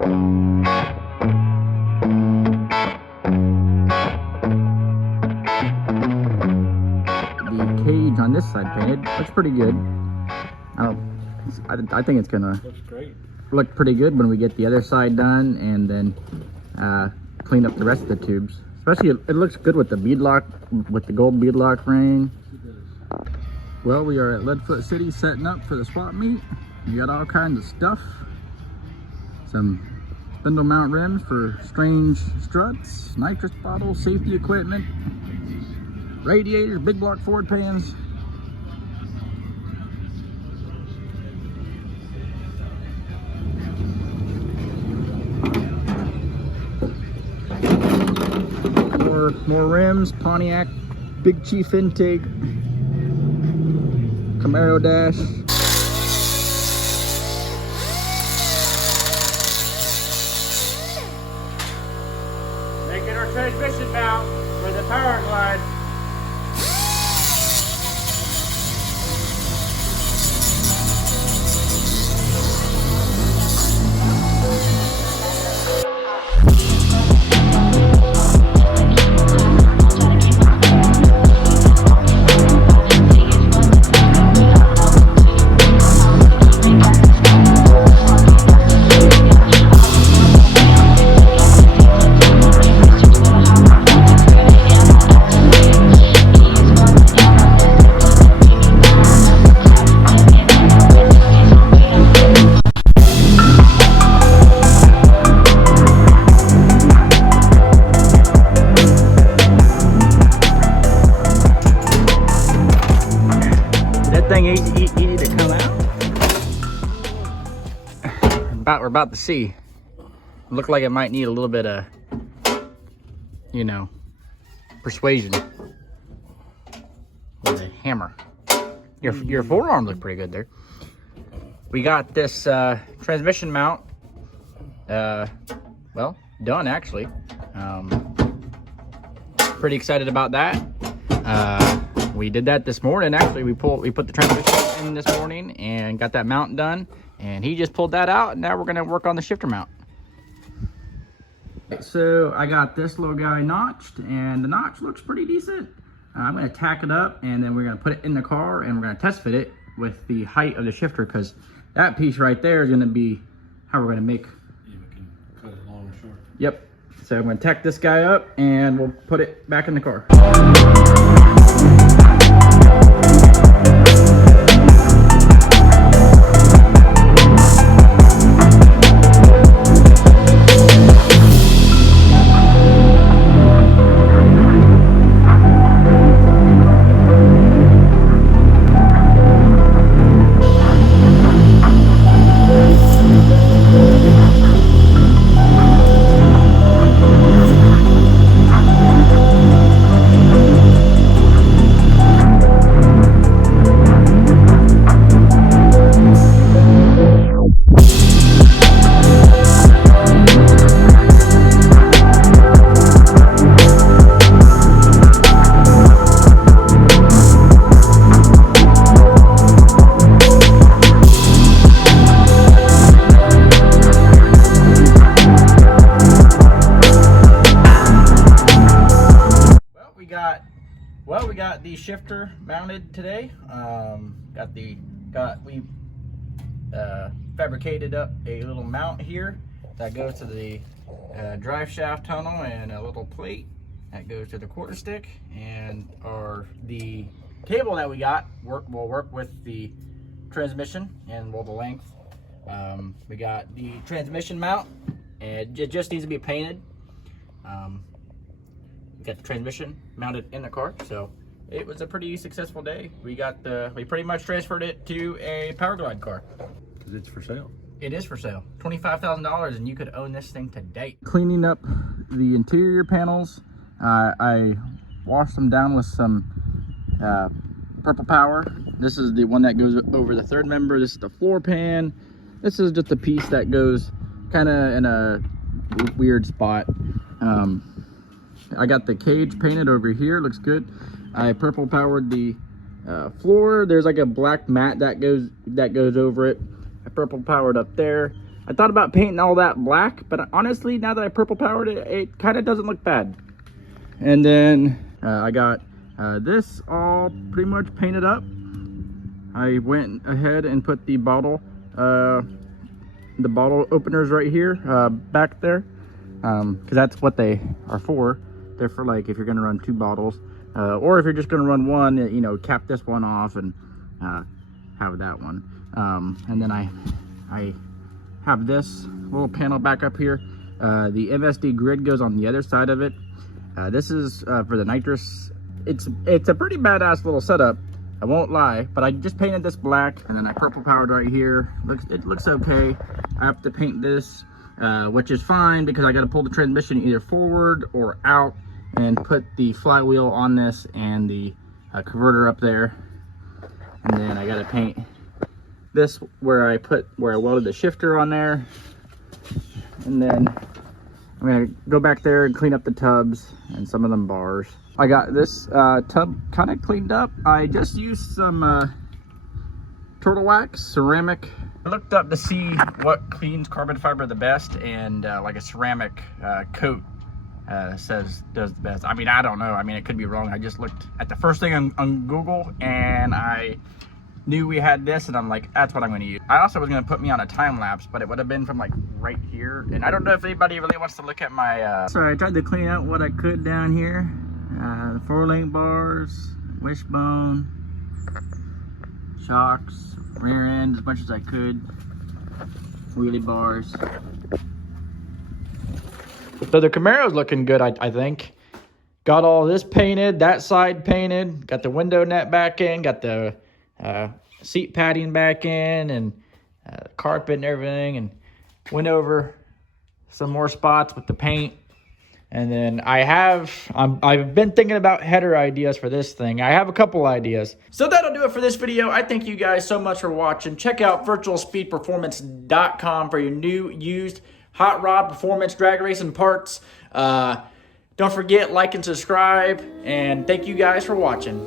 The cage on this side painted looks pretty good. I think it's gonna look pretty good when we get the other side done and then clean up the rest of the tubes. Especially it looks good with the beadlock, with the gold beadlock ring. Well, we are at Leadfoot City setting up for the swap meet. We got all kinds of stuff. Some spindle mount rims for strange struts, nitrous bottles, safety equipment, radiators, big block Ford pans. More rims, Pontiac, Big Chief intake, Camaro dash. Making our transmission mount for the Powerglide. Easy to come out. We're about to see. Look like it might need a little bit of, you know, persuasion with a hammer. Your forearm looked pretty good there. We got this transmission mount, well, done actually. Pretty excited about that. We did that this morning. Actually, we put the transmission in this morning and got that mount done. And he just pulled that out. And now we're gonna work on the shifter mount. So I got this little guy notched, and the notch looks pretty decent. I'm gonna tack it up, and then we're gonna put it in the car, and we're gonna test fit it with the height of the shifter, because that piece right there is gonna be how we're gonna make. Yeah, we can cut it long or short. Yep. So I'm gonna tack this guy up, and we'll put it back in the car. We got the shifter mounted today. We fabricated up a little mount here that goes to the drive shaft tunnel, and a little plate that goes to the quarter stick. And the cable that we got will work with the transmission and the length. We got the transmission mount, and it just needs to be painted. We got the transmission mounted in the car, so it was a pretty successful day. We pretty much transferred it to a Powerglide car. Because it's for sale. It is for sale. $25,000, and you could own this thing today. Cleaning up the interior panels, I washed them down with some Purple Power. This is the one that goes over the third member. This is the floor pan. This is just a piece that goes kind of in a weird spot. I got the cage painted over here. Looks good. I Purple Powered the floor. There's like a black mat that goes over it. I Purple Powered up there. I thought about painting all that black, but honestly, now that I purple powered it, it kind of doesn't look bad. And then I got this all pretty much painted up. I went ahead and put the bottle openers right here, back there, because that's what they are for. They're for like if you're gonna run 2 bottles, or if you're just gonna run one, you know, cap this one off and have that one. And then I have this little panel back up here. The MSD grid goes on the other side of it. This is for the nitrous. It's a pretty badass little setup, I won't lie, but I just painted this black, and then I purple powered right here. It looks okay. I have to paint this, which is fine because I got to pull the transmission either forward or out and put the flywheel on this and the converter up there. And then I got to paint this where I welded the shifter on there. And then I'm gonna go back there and clean up the tubs and some of them bars. I got this tub kind of cleaned up. I just used some turtle wax ceramic. I looked up to see what cleans carbon fiber the best, and like a ceramic coat says does the best. I mean, I don't know. I mean, it could be wrong. I just looked at the first thing on Google, and I knew we had this, and I'm like, that's what I'm going to use. I also was going to put me on a time lapse, but it would have been from like right here, and I don't know if anybody really wants to look at my so I tried to clean out what I could down here. The 4-link bars, wishbone, shocks, rear end as much as I could, wheelie bars. So the Camaro's looking good, I think. Got all this painted, that side painted, got the window net back in, got the seat padding back in, and carpet and everything, and went over some more spots with the paint. And then I've been thinking about header ideas for this thing. I have a couple ideas. So that'll do it for this video. I thank you guys so much for watching. Check out virtualspeedperformance.com for your new used hot rod performance drag racing parts. Don't forget, like and subscribe, and thank you guys for watching.